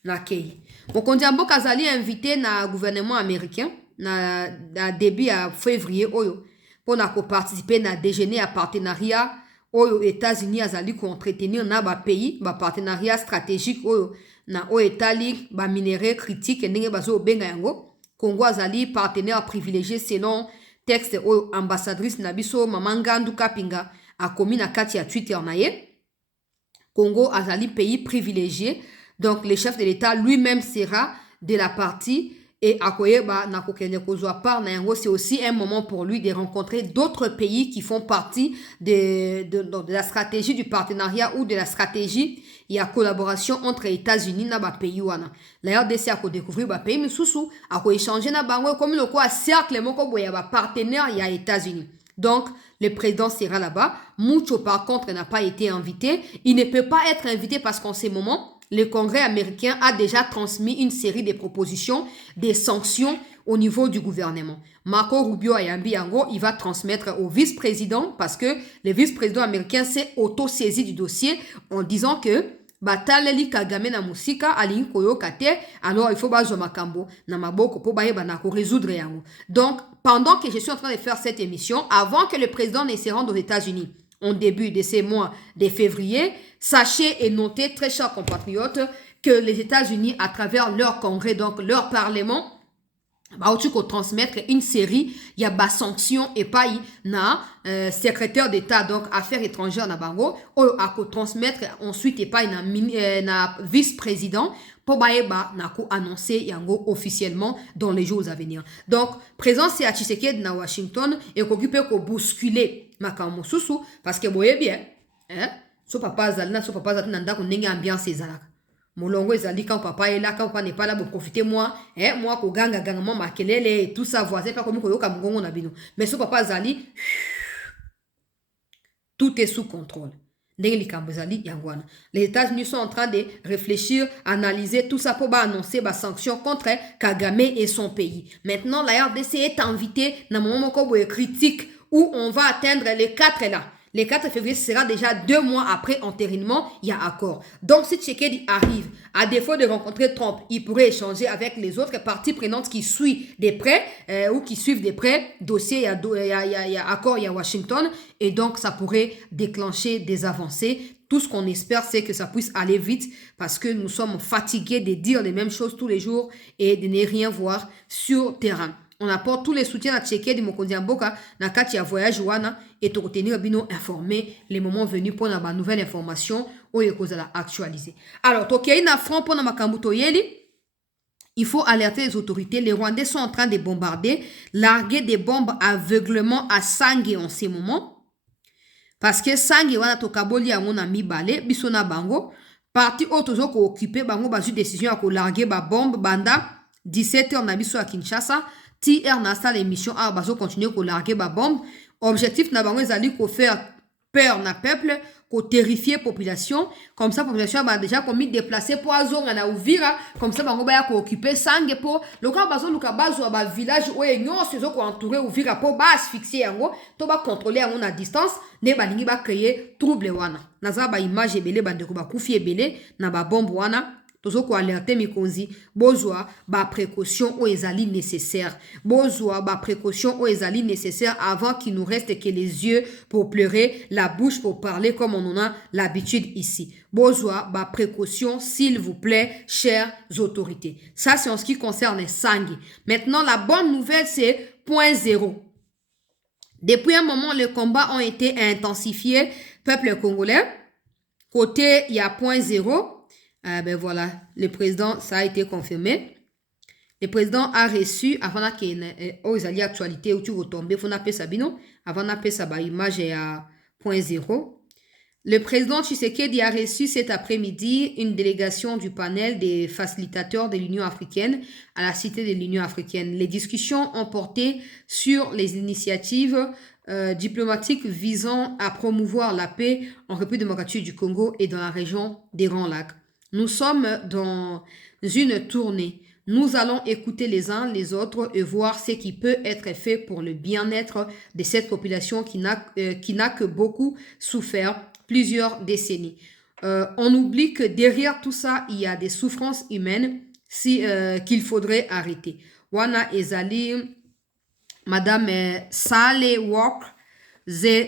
Na kei. Mokonzi Mboka Kazali invité na gouvernement américain na début à février oyo pour na participer na déjeuner à partenariat oyo États-Unis azali ko entretenir na ba pays ba partenariat stratégique oyo na o etali ba minerais critique ndenge bazo benga yango Congo azali partenaire privilégié selon texte oyo ambassadrice na biso Mama Ngandu Kapinga a commis na kati ya Twitter na ye. Congo azali pays privilégié, donc le chef de l'État lui-même sera de la partie. Et Akoyeba Nakokene Kozwa par Nayango, c'est aussi un moment pour lui de rencontrer d'autres pays qui font partie de la stratégie du partenariat ou de la stratégie. Il y a collaboration entre États-Unis et les pays. La RDC a découvert les pays, mais sous a échangé comme le quoi cercle, il y a partenaire, il y a États-Unis. Donc, le président sera là-bas. Mucho, par contre, n'a pas été invité. Il ne peut pas être invité parce qu'en ce moment, le Congrès américain a déjà transmis une série de propositions, des sanctions au niveau du gouvernement. Marco Rubio Ayambi Yango, il va transmettre au vice-président parce que le vice-président américain s'est auto-saisi du dossier en disant que Bataleli Kagame na musika alingi koyoka te, alors il faut bazo makambo na maboko po baye banako résoudre yango. Donc, pendant que je suis en train de faire cette émission, avant que le président ne se rende aux États-Unis, en début de ces mois de février, sachez et notez, très chers compatriotes, que les États-Unis, à travers leur congrès, donc leur parlement, tu peux transmettre une série, il y a des sanctions et pas na secrétaire d'État, donc affaires étrangères na bango, ou à transmettre ensuite et pas na vice-président, pour annoncer yango officiellement dans les jours à venir. Donc, présence c'est à Tshisekedi na Washington et qu'occupé ko bousculer makambo susu parce que boye bien, so papa zalina so papa zatina ndako ndenge ambiance ezalaka. Molongo ezali quand papa est là, quand papa n'est pas là, vous profitez moi, moi ko ganga moi makelele et tout ça voisin pas comme ko yoka mungongo na bino. Mais so papa zali tout est sous contrôle. Les États-Unis sont en train de réfléchir, analyser tout ça pour annoncer des sanctions contre Kagame et son pays. Maintenant, la RDC est invitée dans un moment critique où on va atteindre les 4 là. Le 4 février, ce sera déjà 2 mois après entérinement, il y a accord. Donc, si Tshisekedi arrive, à défaut de rencontrer Trump, il pourrait échanger avec les autres parties prenantes qui suivent de près ou qui suivent de près. Dossier, il y a accord, il y a Washington. Et donc, ça pourrait déclencher des avancées. Tout ce qu'on espère, c'est que ça puisse aller vite parce que nous sommes fatigués de dire les mêmes choses tous les jours et de ne rien voir sur terrain. On apporte tous les soutiens à Tshisekedi Mokonzi Mboka na kati ya voyage wana et te retenir bino informé les moments venus pour na nouvelle information ou ekozala actualiser. Alors, tokei na front pour na makambu toyeli, il faut alerter les autorités. Les Rwandais sont en train de bombarder, larguer des bombes aveuglement à Sange en ce moment. Parce que Sange wana tokaboli yango na mibale biso na bango parti otozo ko occuper bango bazu décision à ko larguer ba bombe banda 17h na biso à Kinshasa. TR na l'émission a bazo continuer ko larguer ba bombe. Objectif na bango ezali ko faire peur na peuple, ko terrifier population. Comme ça population ba déjà commis déplacer pour azonga na Uvira, comme ça bango ba ya ko occuper Sange pour le cas bazo luka bazo ba village o enyo sezo ko entourer Uvira pour ba asphyxier yango, to ba contrôler yango na distance, ne ba lingi ba créer trouble wana. Naza ba image ebele ba ndeko ba kufi ebele na ba bombe wana. tozo ko alerter mikonzi bozwa ba précaution o ezali nécessaire bozwa ba précaution o ezali nécessaire avant qu'il nous reste que les yeux pour pleurer, la bouche pour parler comme on en a l'habitude ici. Bozwa ba précaution s'il vous plaît, chères autorités. Ça c'est en ce qui concerne les sangues. Maintenant la bonne nouvelle c'est point zéro. Depuis un moment, les combats ont été intensifiés. Peuple congolais, côté, il y a point zéro. Ben voilà, le président, ça a été confirmé. Le président a reçu, avant qu'il y ait actualité, où tu retombes, il faut appeler ça, non? Avant d'appeler ça, image est à point zéro. Le président Tshisekedi a reçu cet après-midi une délégation du panel des facilitateurs de l'Union africaine à la Cité de l'Union africaine. Les discussions ont porté sur les initiatives diplomatiques visant à promouvoir la paix en République démocratique du Congo et dans la région des Grands Lacs. Nous sommes dans une tournée. Nous allons écouter les uns les autres et voir ce qui peut être fait pour le bien-être de cette population qui n'a que beaucoup souffert plusieurs décennies. On oublie que derrière tout ça, il y a des souffrances humaines qu'il faudrait arrêter. Wana ezali Madame Sale Walk Zewde,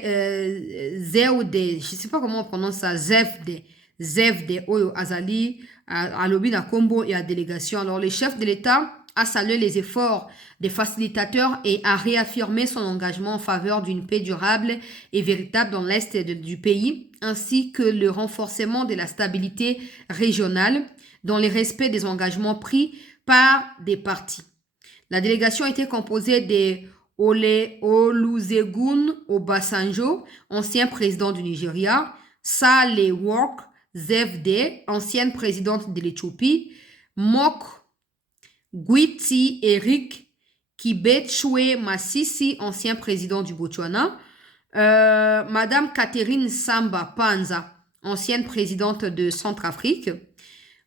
je ne sais pas comment on prononce ça, Zewde Oyo Azali, à Lobi na Combo et à délégation. Alors, le chef de l'État a salué les efforts des facilitateurs et a réaffirmé son engagement en faveur d'une paix durable et véritable dans l'Est du pays, ainsi que le renforcement de la stabilité régionale dans le respect des engagements pris par des partis. La délégation était composée de Olusegun Obasanjo, ancien président du Nigeria, Sahle-Work Zewde, ancienne présidente de l'Éthiopie, Mok Gwiti Eric Kibetchwe Masisi, ancien président du Botswana, Madame Catherine Samba Panza, ancienne présidente de Centrafrique,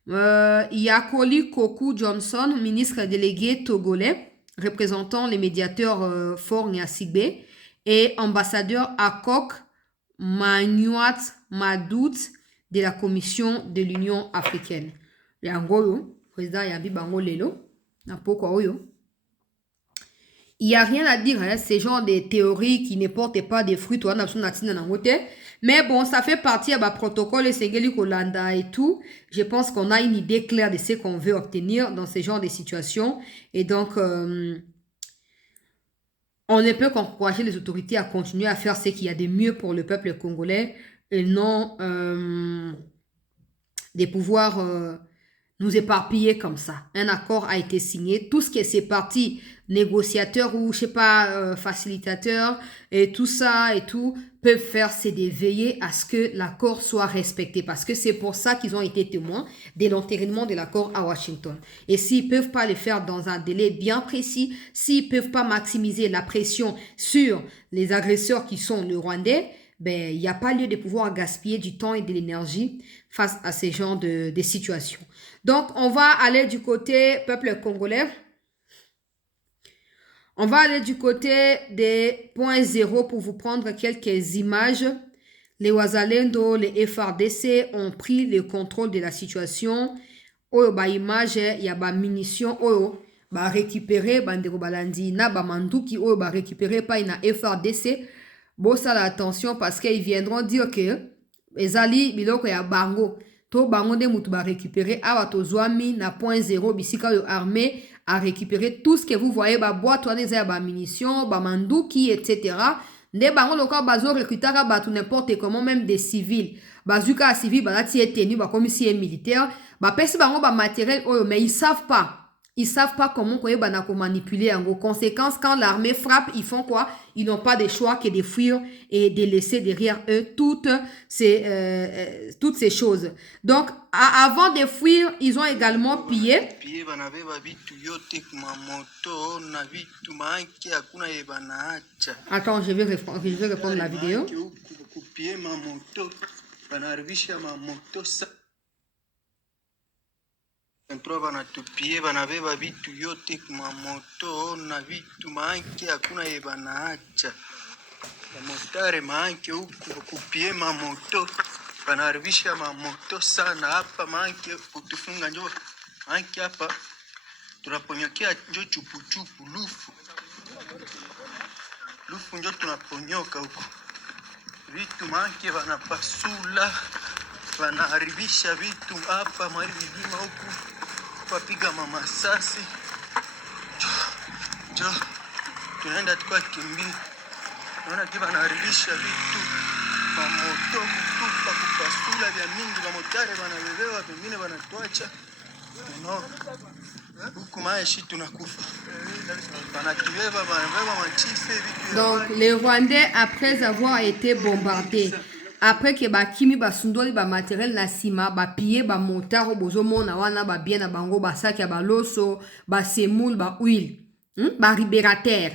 Yakoli Koku Johnson, ministre délégué togolais, représentant les médiateurs Faure Gnassingbe, et ambassadeur Akok Manuat Madout de la Commission de l'Union africaine. Yangoyo, président Yabi Bango Lelo, na poko oyo. Il n'y a rien à dire, hein, ces genres de théories qui ne portent pas de fruits, mais bon, ça fait partie de protocole et Kolanda et tout. Je pense qu'on a une idée claire de ce qu'on veut obtenir dans ce genre de situations. Et donc, on ne peut qu'encourager les autorités à continuer à faire ce qu'il y a de mieux pour le peuple congolais et non de pouvoir nous éparpiller comme ça. Un accord a été signé. Tout ce qui est ces partis négociateurs ou, je sais pas, facilitateurs et tout ça et tout peuvent faire, c'est de veiller à ce que l'accord soit respecté. Parce que c'est pour ça qu'ils ont été témoins de l'entérinement de l'accord à Washington. Et s'ils peuvent pas le faire dans un délai bien précis, s'ils peuvent pas maximiser la pression sur les agresseurs qui sont le Rwandais, ben, il n'y a pas lieu de pouvoir gaspiller du temps et de l'énergie face à ces genres de situations. Donc, on va aller du côté peuple congolais. On va aller du côté des points zéro pour vous prendre quelques images. Les Wazalendo, les FRDC ont pris le contrôle de la situation. Oyo ba image, il y a ba munitions, oyo ba récupérer, bandeko balandi, na ba manduki, oyo ba récupérer pa ina FRDC. Bon, ça l'attention parce qu'ils viendront dire que ezali biloko ya bango. To bango de mutu ba récupérer awa to zwami na point zéro bisika yo armée à récupérer tout ce que vous voyez ba boîte wana eza ba munitions ba manduki etc. Nde bango loka bazo recrutera ba tout n'importe comment même des civils bazuka civil ba lati etenu ba comme si est militaire ba pesi bango ba matériel oyo mais ils savent pas comment qu'on manipuler en conséquence quand l'armée frappe ils font quoi, ils n'ont pas de choix que de fuir et de laisser derrière eux toutes ces choses. Donc avant de fuir ils ont également pillé. Attends, je vais répondre la vidéo. Banatupie banabeba vitu yote kumamoto na vitu maanke hakuna yebanaacha bamotare maanke huku kupie mamoto Wanaharibisha mamoto sana hapa, manke kutufunga njo manke hapa tunaponyokea njo chupuchupu lufu njo tunaponyoka huko vitu, manke wanapasula wanaharibisha vitu hapa mwari vilima huku wapiga mamasasi jo tunaenda tukwa kimbia, naona kiva wanaharibisha vitu mamoto kutupa kupasula vya mingi, mamotare wanawewewa vingine wanatuacha huku maeshi tunakufa wanatubeba wanabeba machife vitu. Donc les Rwandais, après avoir été bombardés, après que bakimi basundoli ba matériel na sima ba piller ba motaro bozomona wana ba bien na bango ba sac ya baloso ba semoule ba huile ba libérateur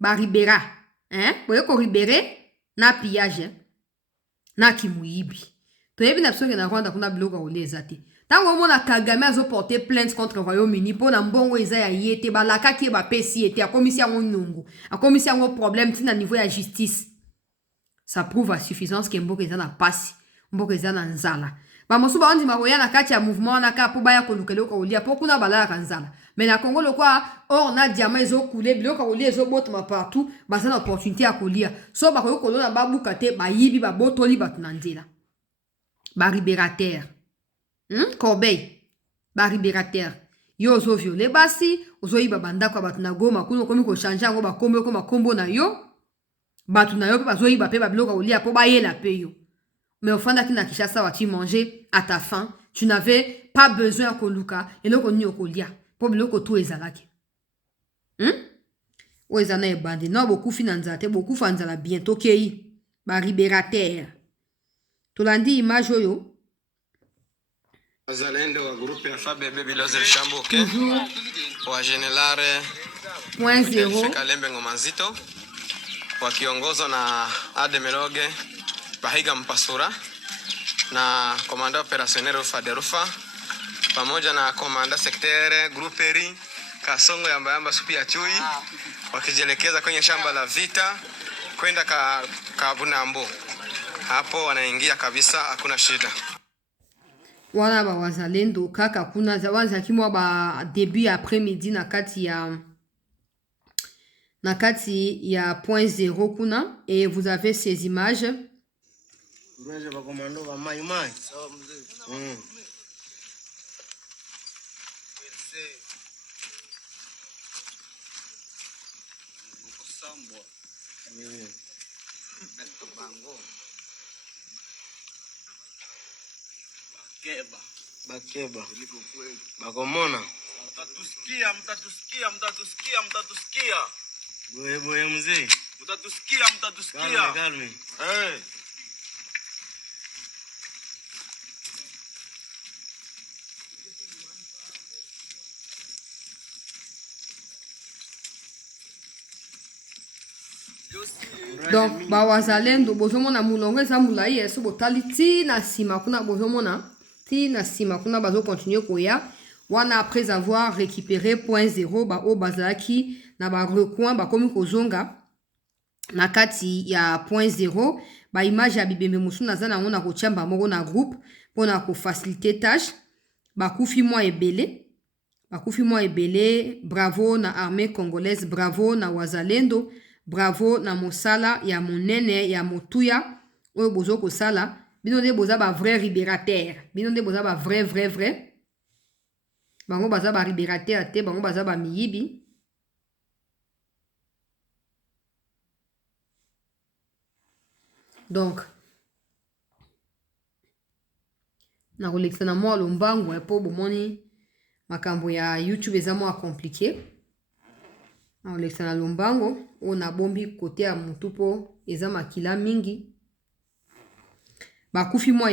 ba libéra boye ko libéré na pillage na kimuyibi toyebi na biso ke na Rwanda kuna biloko koleza te. Tango mona Kagame azo porter plainte contre Royaume-Uni po na mbongo eza ya yete balakaki e bapesi ete akomisi yango nungu akomisi yango problème tina niveau ya justice. Ça prouve à suffisance que mboka eza na pasi, mboka eza na nzala. Bamosu baondima koya na kati ya mouvement wana ka po baya kolukela kolia po kuna balalaka nzala. Mais na Congo lokwa or na diamant ezo couler biloko kolia ezo botama partout, baza na opportunité ya kolia. So bakoyo kolona babuka te bayibi babotoli batu na nzela. Ba libérateur. Corbeil. Ba libérateur. Yo ozo viole basi, ozo yiba bandako batu na Goma kuno komi ko changer yango ba kombo ko makombo na yo. Batu na yo pe bazo yiba pe ba biloko kolia po bayela pe yo. Mais au fond na Kinshasa wa tu manger à ta faim, tu n'avais pas besoin ko luka eloko ni okolia. Po biloko to ezalaki. O ezana e bandi na beaucoup finanza te beaucoup fanzala bientôt kei. Ba libérateur. Tolandi image oyo. Wazalendo wa grupu ya FABB Biloze Lishambuke wa Generale Kalembe Ngoma Nzito wakiongozwa na Ademeloge Bahiga Mpasura na komanda operationel Rufa de Rufa pamoja na komanda sektere gruperi Kasongo Yamba Supi ya Chui wakijielekeza kwenye shamba la vita kwenda Kabunambo. Hapo wanaingia kabisa, hakuna shida. Wana ba wazalendo kaka kuna zawanza kimwa ba début après-midi na kati ya point 0 kuna, et vous avez ces images. Bakeba bakomona mtatusikia boye mzee mtatusikia kalme Donc ba wazalendo bozomona mulongo eza mulai eso botali ti na sima kuna bozomona ti na sima kuna bazo continuer koya wana après avoir récupéré point 0 ba o bazaki na ba recoin ba komi kozonga na kati ya point 0 ba image ya bibembe musu na zana ngona ko chamba moko na groupe pona ko faciliter tâche ba kufi moi ebele bravo na armée congolaise, bravo na wazalendo, bravo na mosala ya monene ya motuya oyo bozo ko sala bino nde boza ba vrai libérateur, bino nde boza ba vrai bango baza ba libérateur te, bango baza ba miyibi. Donc na kolekisa na mwa lombango po bomoni makambo ya YouTube eza mwa compliqué. Na kolekisa na lombango o na bombi kote ya mutu po eza makila mingi. Bakufi mwa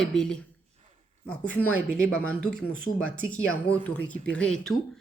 ebele ba manduki musu batiki yango to récupérer et tout.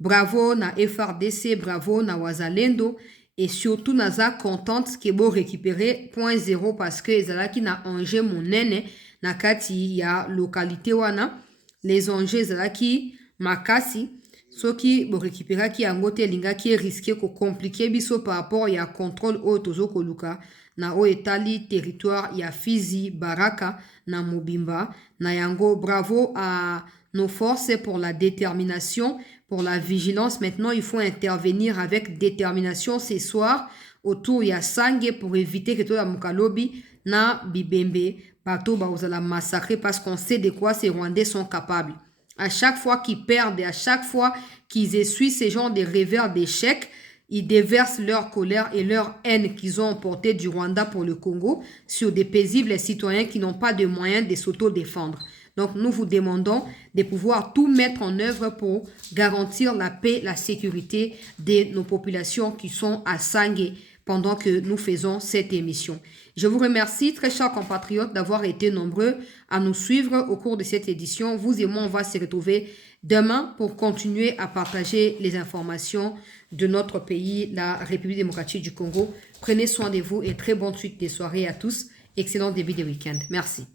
Bravo na FRDC, bravo na wazalendo, et surtout naza contente que bo récupérer point 0 parce que ezalaki na enjeu monene na kati ya localité wana. Les enjeux ezalaki makasi soki bo récupérer ki yango te lingaki risqué ko compliquer biso par rapport ya contrôle o tozo koluka na Oetali, territoire ya Fizi, Baraka, na Mobimba, na yango. Bravo à nos forces pour la détermination, pour la vigilance. Maintenant, il faut intervenir avec détermination ce soir autour ya Sange pour éviter que tout la Mukalobi na Bibembe, bateau la massacrer parce qu'on sait de quoi ces Rwandais sont capables. À chaque fois qu'ils perdent et à chaque fois qu'ils essuient ces genres de revers d'échecs, ils déversent leur colère et leur haine qu'ils ont emporté du Rwanda pour le Congo sur des paisibles citoyens qui n'ont pas de moyens de s'auto-défendre. Donc, nous vous demandons de pouvoir tout mettre en œuvre pour garantir la paix, la sécurité de nos populations qui sont à Sange pendant que nous faisons cette émission. Je vous remercie, très chers compatriotes, d'avoir été nombreux à nous suivre au cours de cette édition. Vous et moi, on va se retrouver demain pour continuer à partager les informations de notre pays, la République démocratique du Congo. Prenez soin de vous et très bonne suite des soirées à tous. Excellent début de week-end. Merci.